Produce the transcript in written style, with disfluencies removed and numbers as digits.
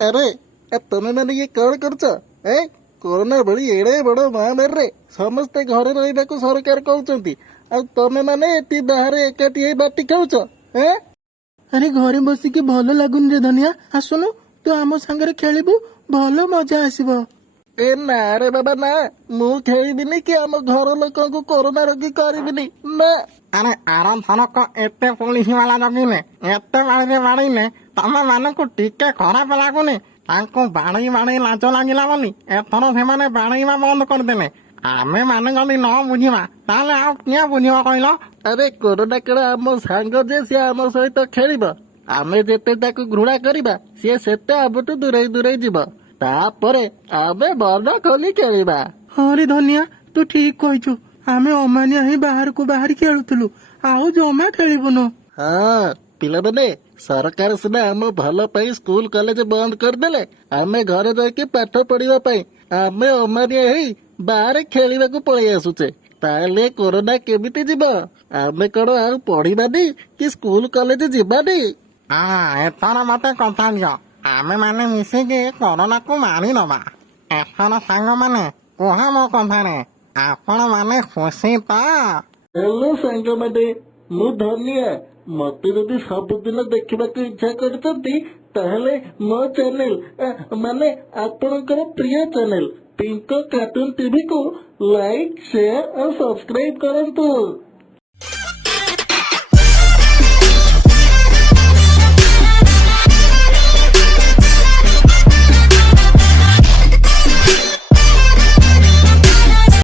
अरे तमे मैंने ये कौन करछ ए कोरोना भली एड़े बड़ महामारी रे समस्ते घरे रहिबाकू सरकार कहउचंती आ तमे माने एती बाहर एकाठी हेई बाटी खाउछ ए अरे घरे बसिकी भल लागुन रे धनिया आसुनु तू आम सांगरे खेलिबू भल मजा आसीबो। ए ना रे बाबा ना मु खेलिबिनी कि आम घर लोकंकु कोरोना रोगी करबिनी ना। अरे आराम थरक एते पुलिस वाला जगिले एते बाड़ीरे बाड़ीले तमे मानकु टिके खराप लागुनी तांकु बाड़ी बाड़ी लाज लागिला बोली एथर सेमाने बाड़ीमा बंद करदेले आमे माने जदि न बुझिबा ताले आउ किए बुझिबा कहलो। अरे कोरोना केड़ आम सांग जे सी आम सहित खेलिब आमे जेते ताकू घृणा करिबा सी सेते आमटू दूरे दूरे जीव तापरे आमे बर्ड खोली खेलिबा। हाँ रे धनिया तू ठीक कहिछु आमे अमानिया ही बाहर को बाहर खेलुथुलु आउ जमा खेलिबुनु। हाँ पिला माने सरकार सिना आम भल पाई स्कूल कॉलेज बंद करदेले आमे घरे जाके पाठ पढ़िबा पाई आमे अमानिया ही बाहर खेलिबाकू पळै आसुचे ताले कोरोना केमिति जीव आमे कण आउ पढ़िबानी कि स्कूल कॉलेज जीवानी। एथर मते कथा दियो आमे माने मिसिकी कोरोना को मारी नबा एथर सांग माने कुह मो कथारे आपण माने खुशी तो। हेलो सांग माने मु धनिया मते जदि सबुदिन देखिबाकू इच्छा करछंती ताहले मो चैनल माने आपणकर प्रिय चैनल पिंको कार्टून टीवी को लाइक शेयर और सब्सक्राइब करंतु।